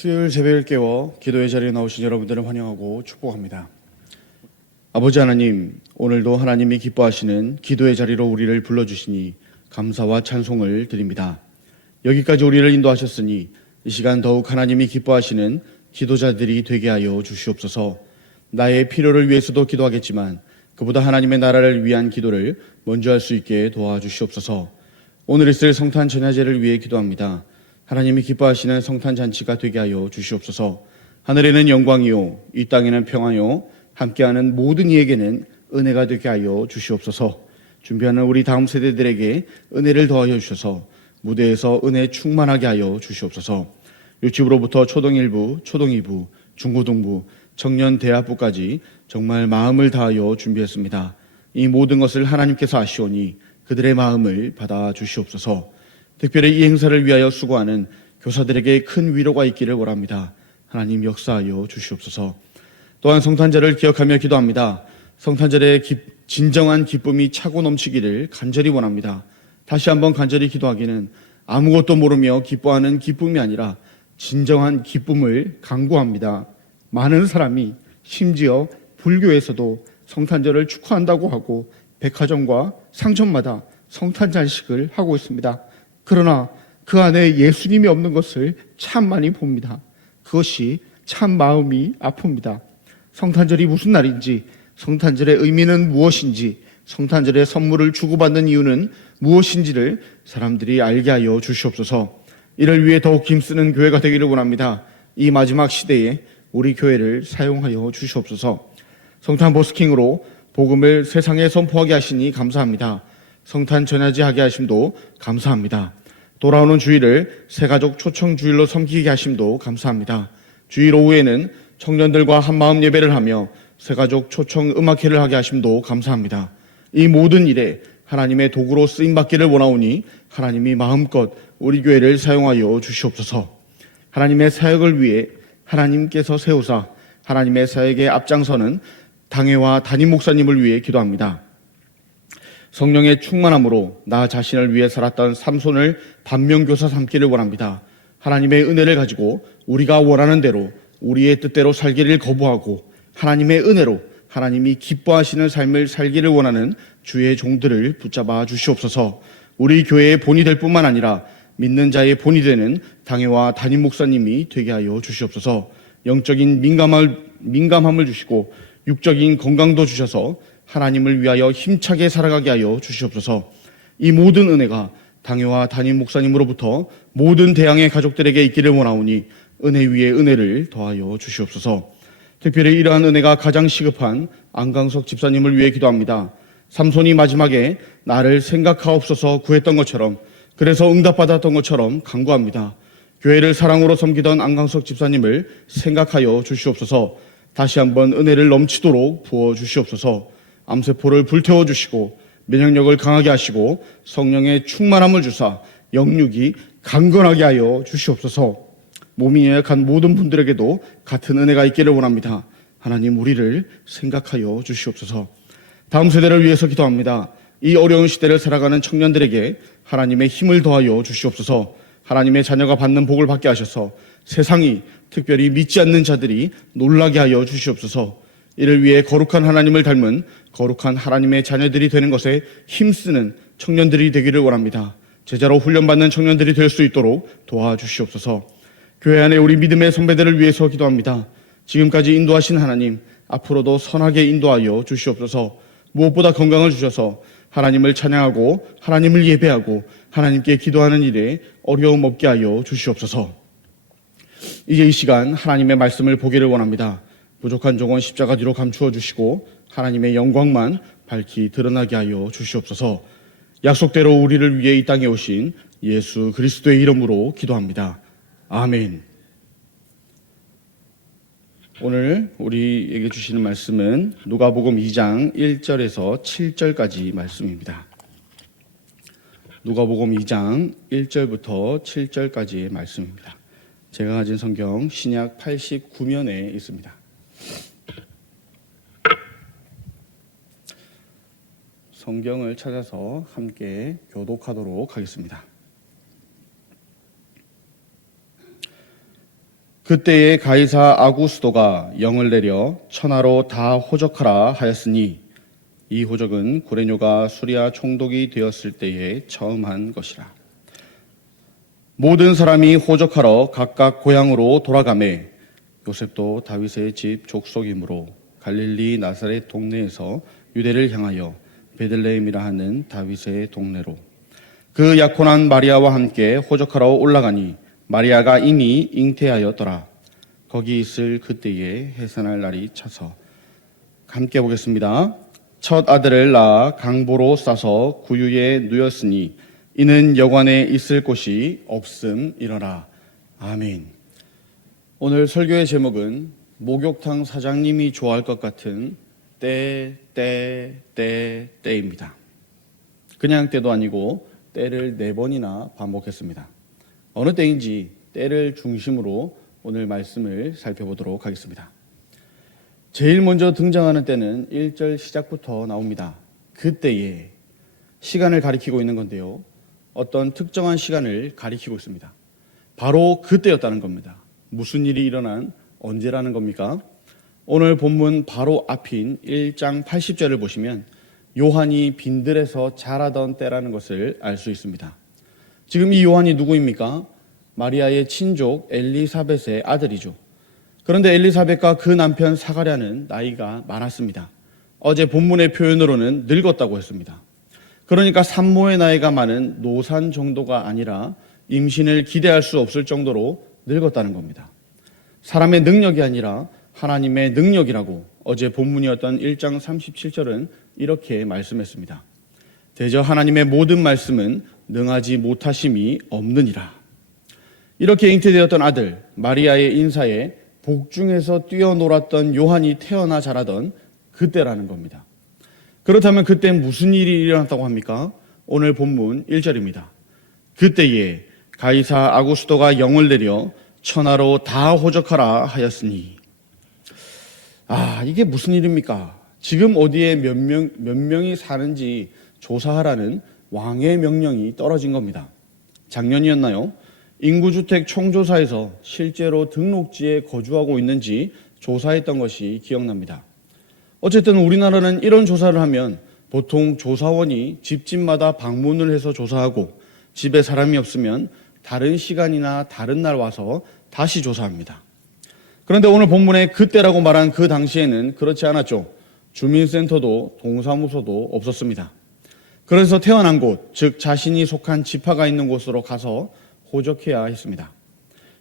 수요일 새벽을 깨워 기도의 자리에 나오신 여러분들을 환영하고 축복합니다. 아버지 하나님, 오늘도 하나님이 기뻐하시는 기도의 자리로 우리를 불러주시니 감사와 찬송을 드립니다. 여기까지 우리를 인도하셨으니 이 시간 더욱 하나님이 기뻐하시는 기도자들이 되게 하여 주시옵소서. 나의 필요를 위해서도 기도하겠지만 그보다 하나님의 나라를 위한 기도를 먼저 할 수 있게 도와주시옵소서. 오늘 있을 성탄 전야제를 위해 기도합니다. 하나님이 기뻐하시는 성탄 잔치가 되게 하여 주시옵소서. 하늘에는 영광이요 이 땅에는 평화요 함께하는 모든 이에게는 은혜가 되게 하여 주시옵소서. 준비하는 우리 다음 세대들에게 은혜를 더하여 주셔서 무대에서 은혜 충만하게 하여 주시옵소서. 유치부로부터 초등 1부, 초등 2부, 중고등부, 청년 대학부까지 정말 마음을 다하여 준비했습니다. 이 모든 것을 하나님께서 아시오니 그들의 마음을 받아 주시옵소서. 특별히 이 행사를 위하여 수고하는 교사들에게 큰 위로가 있기를 원합니다. 하나님 역사하여 주시옵소서. 또한 성탄절을 기억하며 기도합니다. 성탄절의 진정한 기쁨이 차고 넘치기를 간절히 원합니다. 다시 한번 간절히 기도하기는 아무것도 모르며 기뻐하는 기쁨이 아니라 진정한 기쁨을 강구합니다. 많은 사람이 심지어 불교에서도 성탄절을 축하한다고 하고 백화점과 상점마다 성탄잔식을 하고 있습니다. 그러나 그 안에 예수님이 없는 것을 참 많이 봅니다. 그것이 참 마음이 아픕니다. 성탄절이 무슨 날인지, 성탄절의 의미는 무엇인지, 성탄절에 선물을 주고받는 이유는 무엇인지를 사람들이 알게 하여 주시옵소서. 이를 위해 더욱 힘쓰는 교회가 되기를 원합니다. 이 마지막 시대에 우리 교회를 사용하여 주시옵소서. 성탄 버스킹으로 복음을 세상에 선포하게 하시니 감사합니다. 성탄 전야제 하게 하심도 감사합니다. 돌아오는 주일을 새가족 초청 주일로 섬기게 하심도 감사합니다. 주일 오후에는 청년들과 한마음 예배를 하며 새가족 초청 음악회를 하게 하심도 감사합니다. 이 모든 일에 하나님의 도구로 쓰임받기를 원하오니 하나님이 마음껏 우리 교회를 사용하여 주시옵소서. 하나님의 사역을 위해 하나님께서 세우사 하나님의 사역에 앞장서는 당회와 담임 목사님을 위해 기도합니다. 성령의 충만함으로 나 자신을 위해 살았던 삼손을 반면교사 삼기를 원합니다. 하나님의 은혜를 가지고 우리가 원하는 대로 우리의 뜻대로 살기를 거부하고 하나님의 은혜로 하나님이 기뻐하시는 삶을 살기를 원하는 주의 종들을 붙잡아 주시옵소서. 우리 교회의 본이 될 뿐만 아니라 믿는 자의 본이 되는 당회와 담임 목사님이 되게 하여 주시옵소서. 영적인 민감함을 주시고 육적인 건강도 주셔서 하나님을 위하여 힘차게 살아가게 하여 주시옵소서. 이 모든 은혜가 당회와 담임 목사님으로부터 모든 대항의 가족들에게 있기를 원하오니 은혜 위에 은혜를 더하여 주시옵소서. 특별히 이러한 은혜가 가장 시급한 안강석 집사님을 위해 기도합니다. 삼손이 마지막에 나를 생각하옵소서 구했던 것처럼, 그래서 응답받았던 것처럼 간구합니다. 교회를 사랑으로 섬기던 안강석 집사님을 생각하여 주시옵소서. 다시 한번 은혜를 넘치도록 부어 주시옵소서. 암세포를 불태워 주시고 면역력을 강하게 하시고 성령의 충만함을 주사 영육이 강건하게 하여 주시옵소서. 몸이 연약한 모든 분들에게도 같은 은혜가 있기를 원합니다. 하나님, 우리를 생각하여 주시옵소서. 다음 세대를 위해서 기도합니다. 이 어려운 시대를 살아가는 청년들에게 하나님의 힘을 더하여 주시옵소서. 하나님의 자녀가 받는 복을 받게 하셔서 세상이, 특별히 믿지 않는 자들이 놀라게 하여 주시옵소서. 이를 위해 거룩한 하나님을 닮은 거룩한 하나님의 자녀들이 되는 것에 힘쓰는 청년들이 되기를 원합니다. 제자로 훈련받는 청년들이 될 수 있도록 도와주시옵소서. 교회 안에 우리 믿음의 선배들을 위해서 기도합니다. 지금까지 인도하신 하나님, 앞으로도 선하게 인도하여 주시옵소서. 무엇보다 건강을 주셔서 하나님을 찬양하고 하나님을 예배하고 하나님께 기도하는 일에 어려움 없게 하여 주시옵소서. 이제 이 시간 하나님의 말씀을 보기를 원합니다. 부족한 종은 십자가 뒤로 감추어 주시고 하나님의 영광만 밝히 드러나게 하여 주시옵소서. 약속대로 우리를 위해 이 땅에 오신 예수 그리스도의 이름으로 기도합니다. 아멘. 오늘 우리에게 주시는 말씀은 누가복음 2장 1절에서 7절까지 말씀입니다. 누가복음 2장 1절부터 7절까지의 말씀입니다. 제가 가진 성경 신약 89면에 있습니다. 성경을 찾아서 함께 교독하도록 하겠습니다. 그때에 가이사 아구스도가 영을 내려 천하로 다 호적하라 하였으니 이 호적은 구레뇨가 수리아 총독이 되었을 때에 처음 한 것이라. 모든 사람이 호적하러 각각 고향으로 돌아가매 요셉도 다윗의 집 족속이므로 갈릴리 나사렛 동네에서 유대를 향하여 베들레헴이라 하는 다윗의 동네로 그 약혼한 마리아와 함께 호적하러 올라가니 마리아가 이미 잉태하였더라. 거기 있을 그때에 해산할 날이 차서. 함께 보겠습니다. 첫 아들을 낳아 강보로 싸서 구유에 누였으니 이는 여관에 있을 곳이 없음이러라. 아멘. 오늘 설교의 제목은 목욕탕 사장님이 좋아할 것 같은 때입니다. 그냥 때도 아니고 때를 4번이나 반복했습니다. 어느 때인지 때를 중심으로 오늘 말씀을 살펴보도록 하겠습니다. 제일 먼저 등장하는 때는 1절 시작부터 나옵니다. 그때에 시간을 가리키고 있는 건데요. 어떤 특정한 시간을 가리키고 있습니다. 바로 그때였다는 겁니다. 무슨 일이 일어난 언제라는 겁니까? 오늘 본문 바로 앞인 1장 80절을 보시면 요한이 빈들에서 자라던 때라는 것을 알 수 있습니다. 지금 이 요한이 누구입니까? 마리아의 친족 엘리사벳의 아들이죠. 그런데 엘리사벳과 그 남편 사가랴는 나이가 많았습니다. 어제 본문의 표현으로는 늙었다고 했습니다. 그러니까 산모의 나이가 많은 노산 정도가 아니라 임신을 기대할 수 없을 정도로 늙었다는 겁니다. 사람의 능력이 아니라 하나님의 능력이라고 어제 본문이었던 1장 37절은 이렇게 말씀했습니다. 대저 하나님의 모든 말씀은 능하지 못하심이 없느니라. 이렇게 잉태되었던 아들 마리아의 인사에 복중에서 뛰어놀았던 요한이 태어나 자라던 그때라는 겁니다. 그렇다면 그때 무슨 일이 일어났다고 합니까? 오늘 본문 1절입니다. 그때에 가이사 아구스도가 영을 내려 천하로 다 호적하라 하였으니. 이게 무슨 일입니까? 지금 어디에 몇 명이 사는지 조사하라는 왕의 명령이 떨어진 겁니다. 작년이었나요? 인구주택 총조사에서 실제로 등록지에 거주하고 있는지 조사했던 것이 기억납니다. 어쨌든 우리나라는 이런 조사를 하면 보통 조사원이 집집마다 방문을 해서 조사하고 집에 사람이 없으면 다른 시간이나 다른 날 와서 다시 조사합니다. 그런데 오늘 본문에 그때라고 말한 그 당시에는 그렇지 않았죠. 주민센터도 동사무소도 없었습니다. 그래서 태어난 곳, 즉 자신이 속한 지파가 있는 곳으로 가서 호적해야 했습니다.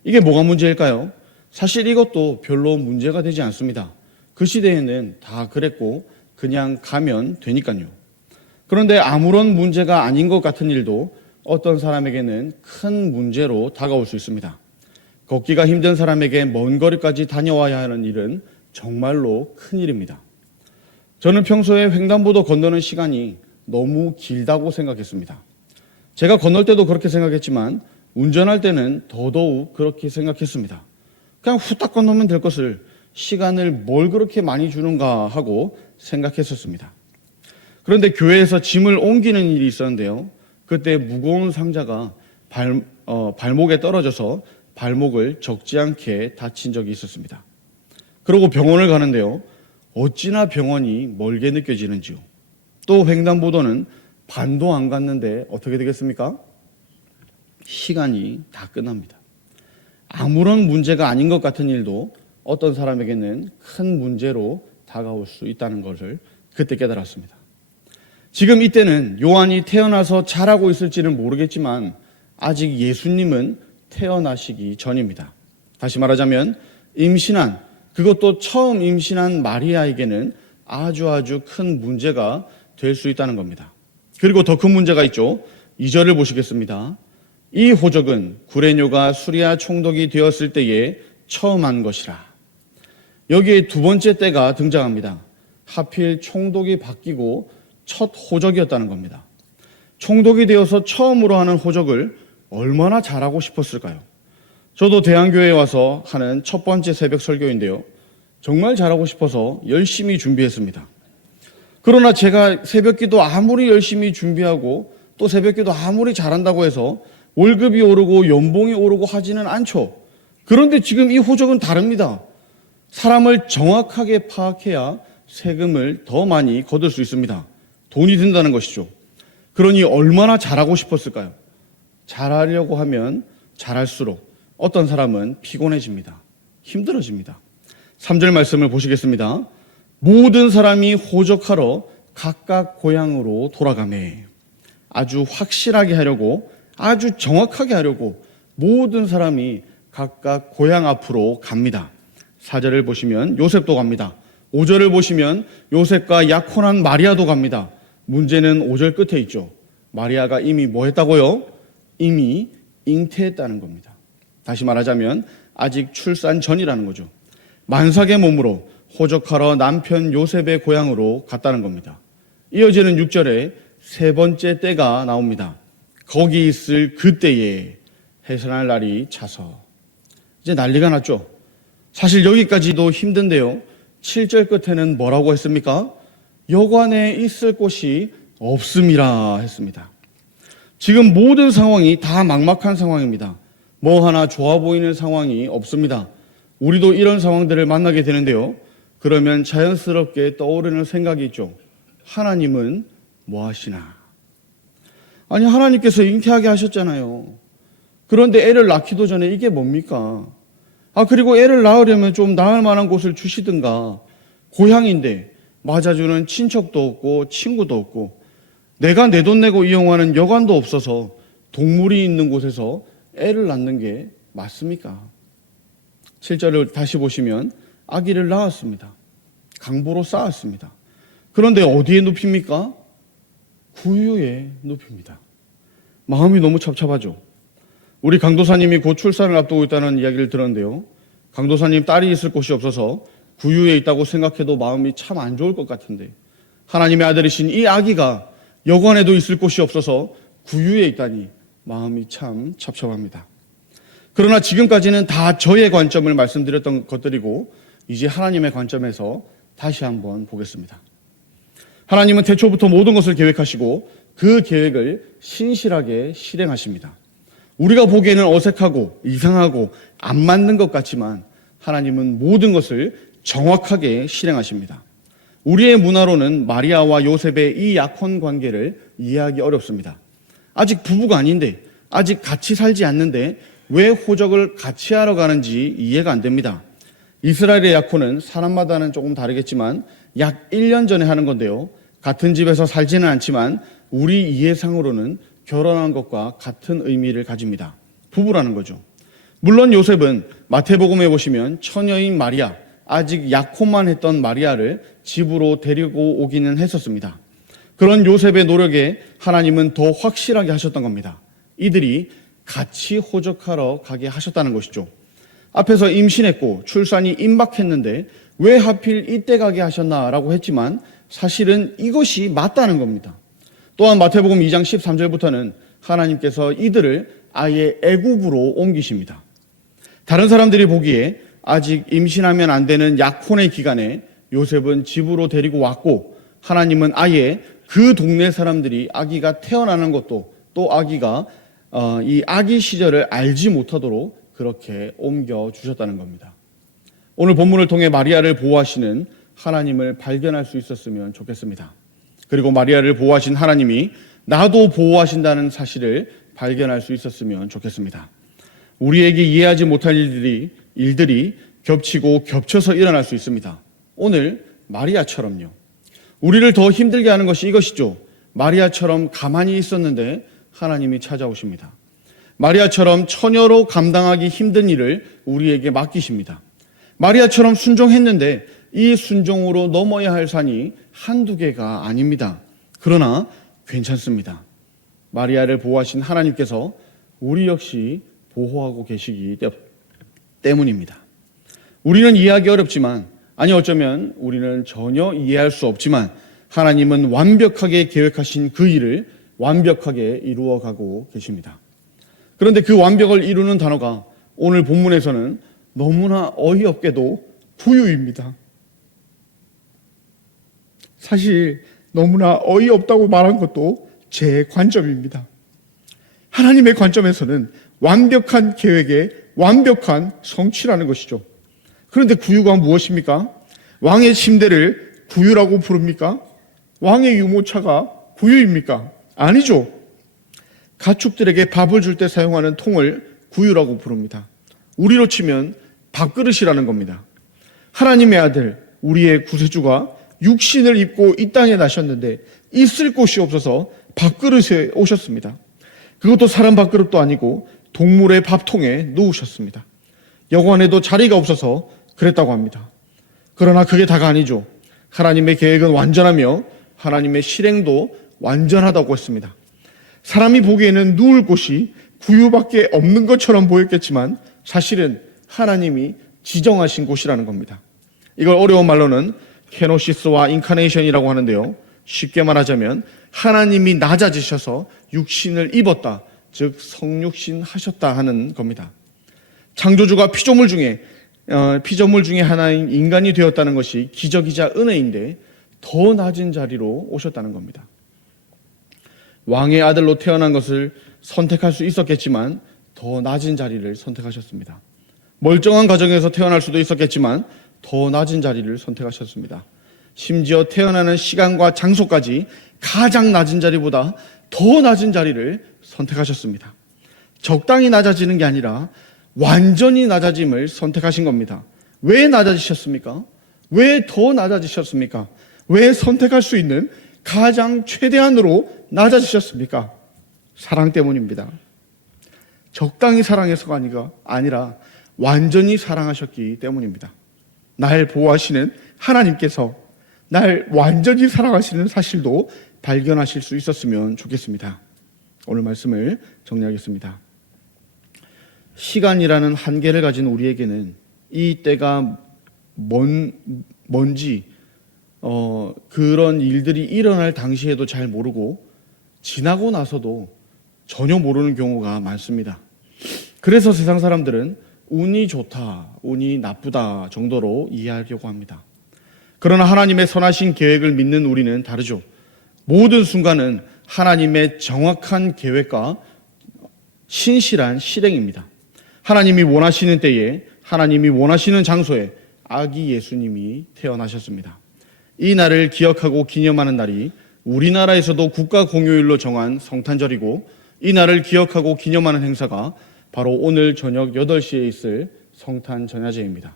이게 뭐가 문제일까요? 사실 이것도 별로 문제가 되지 않습니다. 그 시대에는 다 그랬고 그냥 가면 되니까요. 그런데 아무런 문제가 아닌 것 같은 일도 어떤 사람에게는 큰 문제로 다가올 수 있습니다. 걷기가 힘든 사람에게 먼 거리까지 다녀와야 하는 일은 정말로 큰 일입니다. 저는 평소에 횡단보도 건너는 시간이 너무 길다고 생각했습니다. 제가 건널 때도 그렇게 생각했지만 운전할 때는 더더욱 그렇게 생각했습니다. 그냥 후딱 건너면 될 것을 시간을 뭘 그렇게 많이 주는가 하고 생각했었습니다. 그런데 교회에서 짐을 옮기는 일이 있었는데요. 그때 무거운 상자가 발목에 떨어져서 발목을 적지 않게 다친 적이 있었습니다. 그리고 병원을 가는데요. 어찌나 병원이 멀게 느껴지는지요. 또 횡단보도는 반도 안 갔는데 어떻게 되겠습니까? 시간이 다 끝납니다. 아무런 문제가 아닌 것 같은 일도 어떤 사람에게는 큰 문제로 다가올 수 있다는 것을 그때 깨달았습니다. 지금 이때는 요한이 태어나서 자라고 있을지는 모르겠지만 아직 예수님은 태어나시기 전입니다. 다시 말하자면 임신한, 그것도 처음 임신한 마리아에게는 아주 큰 문제가 될 수 있다는 겁니다. 그리고 더 큰 문제가 있죠. 2절을 보시겠습니다. 이 호적은 구레뇨가 수리아 총독이 되었을 때에 처음 한 것이라. 여기에 두 번째 때가 등장합니다. 하필 총독이 바뀌고 첫 호적이었다는 겁니다. 총독이 되어서 처음으로 하는 호적을 얼마나 잘하고 싶었을까요? 저도 대한교회에 와서 하는 첫 번째 새벽 설교인데요. 정말 잘하고 싶어서 열심히 준비했습니다. 그러나 제가 새벽기도 아무리 열심히 준비하고 또 새벽기도 아무리 잘한다고 해서 월급이 오르고 연봉이 오르고 하지는 않죠. 그런데 지금 이 호적은 다릅니다. 사람을 정확하게 파악해야 세금을 더 많이 거둘 수 있습니다. 돈이 든다는 것이죠. 그러니 얼마나 잘하고 싶었을까요? 잘하려고 하면 잘할수록 어떤 사람은 피곤해집니다. 힘들어집니다. 3절 말씀을 보시겠습니다. 모든 사람이 호적하러 각각 고향으로 돌아가매. 아주 확실하게 하려고, 아주 정확하게 하려고 모든 사람이 각각 고향 앞으로 갑니다. 4절을 보시면 요셉도 갑니다. 5절을 보시면 요셉과 약혼한 마리아도 갑니다. 문제는 5절 끝에 있죠. 마리아가 이미 뭐 했다고요? 이미 잉태했다는 겁니다. 다시 말하자면 아직 출산 전이라는 거죠. 만삭의 몸으로 호적하러 남편 요셉의 고향으로 갔다는 겁니다. 이어지는 6절에 세 번째 때가 나옵니다. 거기 있을 그때에 해산할 날이 차서. 이제 난리가 났죠. 사실 여기까지도 힘든데요. 7절 끝에는 뭐라고 했습니까? 여관에 있을 곳이 없음이라 했습니다. 지금 모든 상황이 다 막막한 상황입니다. 뭐 하나 좋아 보이는 상황이 없습니다. 우리도 이런 상황들을 만나게 되는데요. 그러면 자연스럽게 떠오르는 생각이 있죠. 하나님은 뭐 하시나? 아니, 하나님께서 잉태하게 하셨잖아요. 그런데 애를 낳기도 전에 이게 뭡니까? 그리고 애를 낳으려면 좀 낳을 만한 곳을 주시든가. 고향인데 맞아주는 친척도 없고 친구도 없고 내가 내 돈 내고 이용하는 여관도 없어서 동물이 있는 곳에서 애를 낳는 게 맞습니까? 7절을 다시 보시면 아기를 낳았습니다. 강보로 쌓았습니다. 그런데 어디에 눕힙니까? 구유에 눕힙니다. 마음이 너무 찹찹하죠. 우리 강도사님이 곧 출산을 앞두고 있다는 이야기를 들었는데요. 강도사님 딸이 있을 곳이 없어서 구유에 있다고 생각해도 마음이 참 안 좋을 것 같은데 하나님의 아들이신 이 아기가 여관에도 있을 곳이 없어서 구유에 있다니 마음이 참 찹찹합니다. 그러나 지금까지는 다 저의 관점을 말씀드렸던 것들이고 이제 하나님의 관점에서 다시 한번 보겠습니다. 하나님은 태초부터 모든 것을 계획하시고 그 계획을 신실하게 실행하십니다. 우리가 보기에는 어색하고 이상하고 안 맞는 것 같지만 하나님은 모든 것을 정확하게 실행하십니다. 우리의 문화로는 마리아와 요셉의 이 약혼 관계를 이해하기 어렵습니다. 아직 부부가 아닌데, 아직 같이 살지 않는데 왜 호적을 같이 하러 가는지 이해가 안 됩니다. 이스라엘의 약혼은 사람마다는 조금 다르겠지만 약 1년 전에 하는 건데요. 같은 집에서 살지는 않지만 우리 이해상으로는 결혼한 것과 같은 의미를 가집니다. 부부라는 거죠. 물론 요셉은 마태복음에 보시면 처녀인 마리아, 아직 약혼만 했던 마리아를 집으로 데리고 오기는 했었습니다. 그런 요셉의 노력에 하나님은 더 확실하게 하셨던 겁니다. 이들이 같이 호적하러 가게 하셨다는 것이죠. 앞에서 임신했고 출산이 임박했는데 왜 하필 이때 가게 하셨나라고 했지만 사실은 이것이 맞다는 겁니다. 또한 마태복음 2장 13절부터는 하나님께서 이들을 아예 애굽으로 옮기십니다. 다른 사람들이 보기에 아직 임신하면 안 되는 약혼의 기간에 요셉은 집으로 데리고 왔고 하나님은 아예 그 동네 사람들이 아기가 태어나는 것도 또 아기가 이 아기 시절을 알지 못하도록 그렇게 옮겨주셨다는 겁니다. 오늘 본문을 통해 마리아를 보호하시는 하나님을 발견할 수 있었으면 좋겠습니다. 그리고 마리아를 보호하신 하나님이 나도 보호하신다는 사실을 발견할 수 있었으면 좋겠습니다. 우리에게 이해하지 못할 일들이 겹치고 겹쳐서 일어날 수 있습니다. 오늘 마리아처럼요. 우리를 더 힘들게 하는 것이 이것이죠. 마리아처럼 가만히 있었는데 하나님이 찾아오십니다. 마리아처럼 처녀로 감당하기 힘든 일을 우리에게 맡기십니다. 마리아처럼 순종했는데 이 순종으로 넘어야 할 산이 한두 개가 아닙니다. 그러나 괜찮습니다. 마리아를 보호하신 하나님께서 우리 역시 보호하고 계시기 때문입니다. 우리는 이해하기 어렵지만, 아니 어쩌면 우리는 전혀 이해할 수 없지만 하나님은 완벽하게 계획하신 그 일을 완벽하게 이루어가고 계십니다. 그런데 그 완벽을 이루는 단어가 오늘 본문에서는 너무나 어이없게도 부유입니다. 사실 너무나 어이없다고 말한 것도 제 관점입니다. 하나님의 관점에서는 완벽한 계획의 완벽한 성취라는 것이죠. 그런데 구유가 무엇입니까? 왕의 침대를 구유라고 부릅니까? 왕의 유모차가 구유입니까? 아니죠. 가축들에게 밥을 줄 때 사용하는 통을 구유라고 부릅니다. 우리로 치면 밥그릇이라는 겁니다. 하나님의 아들, 우리의 구세주가 육신을 입고 이 땅에 나셨는데 있을 곳이 없어서 밥그릇에 오셨습니다. 그것도 사람 밥그릇도 아니고 동물의 밥통에 누우셨습니다. 여관에도 자리가 없어서 그랬다고 합니다. 그러나 그게 다가 아니죠. 하나님의 계획은 완전하며 하나님의 실행도 완전하다고 했습니다. 사람이 보기에는 누울 곳이 구유밖에 없는 것처럼 보였겠지만 사실은 하나님이 지정하신 곳이라는 겁니다. 이걸 어려운 말로는 케노시스와 인카네이션이라고 하는데요. 쉽게 말하자면 하나님이 낮아지셔서 육신을 입었다, 즉 성육신 하셨다 하는 겁니다. 창조주가 피조물 중에 하나인 인간이 되었다는 것이 기적이자 은혜인데 더 낮은 자리로 오셨다는 겁니다. 왕의 아들로 태어난 것을 선택할 수 있었겠지만 더 낮은 자리를 선택하셨습니다. 멀쩡한 가정에서 태어날 수도 있었겠지만 더 낮은 자리를 선택하셨습니다. 심지어 태어나는 시간과 장소까지 가장 낮은 자리보다 더 낮은 자리를 선택하셨습니다. 적당히 낮아지는 게 아니라 완전히 낮아짐을 선택하신 겁니다. 왜 낮아지셨습니까? 왜 더 낮아지셨습니까? 왜 선택할 수 있는 가장 최대한으로 낮아지셨습니까? 사랑 때문입니다. 적당히 사랑해서가 아니라 완전히 사랑하셨기 때문입니다. 날 보호하시는 하나님께서 날 완전히 사랑하시는 사실도 발견하실 수 있었으면 좋겠습니다. 오늘 말씀을 정리하겠습니다. 시간이라는 한계를 가진 우리에게는 이 때가 뭔지 그런 일들이 일어날 당시에도 잘 모르고 지나고 나서도 전혀 모르는 경우가 많습니다. 그래서 세상 사람들은 운이 좋다, 운이 나쁘다 정도로 이해하려고 합니다. 그러나 하나님의 선하신 계획을 믿는 우리는 다르죠. 모든 순간은 하나님의 정확한 계획과 신실한 실행입니다. 하나님이 원하시는 때에 하나님이 원하시는 장소에 아기 예수님이 태어나셨습니다. 이 날을 기억하고 기념하는 날이 우리나라에서도 국가 공휴일로 정한 성탄절이고 이 날을 기억하고 기념하는 행사가 바로 오늘 저녁 8시에 있을 성탄전야제입니다.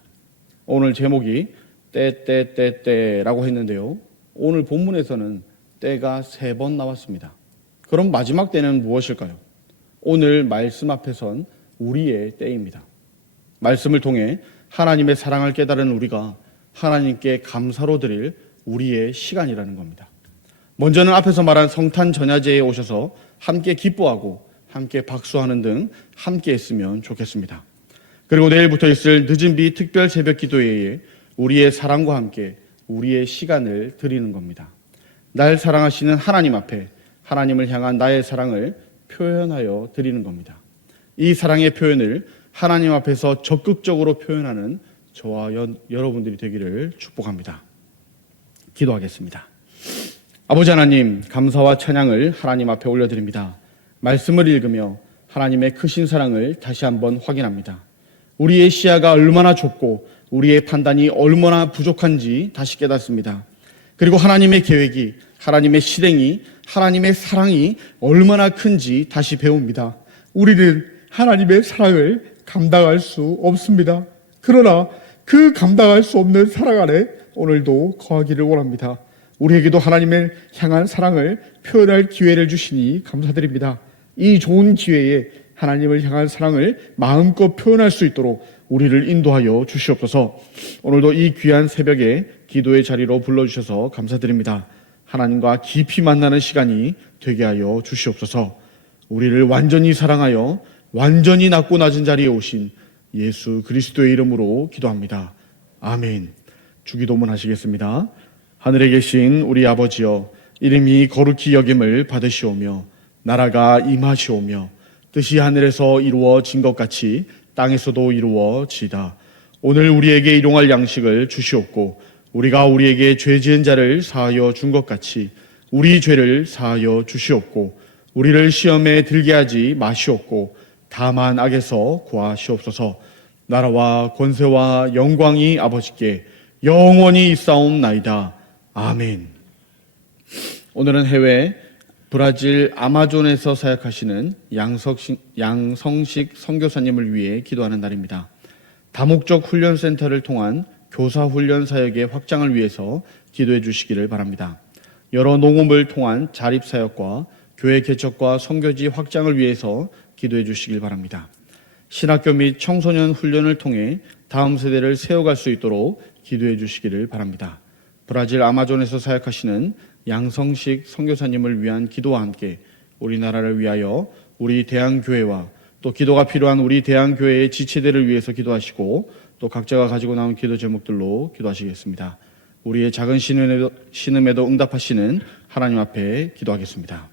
오늘 제목이 때때때때라고 했는데요. 오늘 본문에서는 때가 3번 나왔습니다. 그럼 마지막 때는 무엇일까요? 오늘 말씀 앞에 선 우리의 때입니다. 말씀을 통해 하나님의 사랑을 깨달은 우리가 하나님께 감사로 드릴 우리의 시간이라는 겁니다. 먼저는 앞에서 말한 성탄전야제에 오셔서 함께 기뻐하고 함께 박수하는 등 함께 했으면 좋겠습니다. 그리고 내일부터 있을 늦은비 특별 새벽 기도회에 우리의 사랑과 함께 우리의 시간을 드리는 겁니다. 날 사랑하시는 하나님 앞에 하나님을 향한 나의 사랑을 표현하여 드리는 겁니다. 이 사랑의 표현을 하나님 앞에서 적극적으로 표현하는 저와 여러분들이 되기를 축복합니다. 기도하겠습니다. 아버지 하나님, 감사와 찬양을 하나님 앞에 올려드립니다. 말씀을 읽으며 하나님의 크신 사랑을 다시 한번 확인합니다. 우리의 시야가 얼마나 좁고 우리의 판단이 얼마나 부족한지 다시 깨닫습니다. 그리고 하나님의 계획이, 하나님의 실행이, 하나님의 사랑이 얼마나 큰지 다시 배웁니다. 우리는 하나님의 사랑을 감당할 수 없습니다. 그러나 그 감당할 수 없는 사랑 안에 오늘도 거하기를 원합니다. 우리에게도 하나님을 향한 사랑을 표현할 기회를 주시니 감사드립니다. 이 좋은 기회에 하나님을 향한 사랑을 마음껏 표현할 수 있도록 우리를 인도하여 주시옵소서. 오늘도 이 귀한 새벽에 기도의 자리로 불러주셔서 감사드립니다. 하나님과 깊이 만나는 시간이 되게 하여 주시옵소서. 우리를 완전히 사랑하여 완전히 낮고 낮은 자리에 오신 예수 그리스도의 이름으로 기도합니다. 아멘. 주기도문 하시겠습니다. 하늘에 계신 우리 아버지여, 이름이 거룩히 여김을 받으시오며 나라가 임하시오며 뜻이 하늘에서 이루어진 것 같이 땅에서도 이루어지이다. 오늘 우리에게 일용할 양식을 주시옵고 우리가 우리에게 죄 지은 자를 사하여 준 것 같이 우리 죄를 사하여 주시옵고 우리를 시험에 들게 하지 마시옵고 다만 악에서 구하시옵소서. 나라와 권세와 영광이 아버지께 영원히 있사옵나이다. 아멘. 오늘은 해외 브라질 아마존에서 사역하시는 양성식 선교사님을 위해 기도하는 날입니다. 다목적 훈련센터를 통한 교사 훈련 사역의 확장을 위해서 기도해 주시기를 바랍니다. 여러 농업을 통한 자립사역과 교회 개척과 선교지 확장을 위해서 기도해 주시길 바랍니다. 신학교 및 청소년 훈련을 통해 다음 세대를 세워갈 수 있도록 기도해 주시기를 바랍니다. 브라질 아마존에서 사역하시는 양성식 선교사님을 위한 기도와 함께 우리나라를 위하여 우리 대한교회와 또 기도가 필요한 우리 대한교회의 지체들을 위해서 기도하시고 또 각자가 가지고 나온 기도 제목들로 기도하시겠습니다. 우리의 작은 신음에도 응답하시는 하나님 앞에 기도하겠습니다.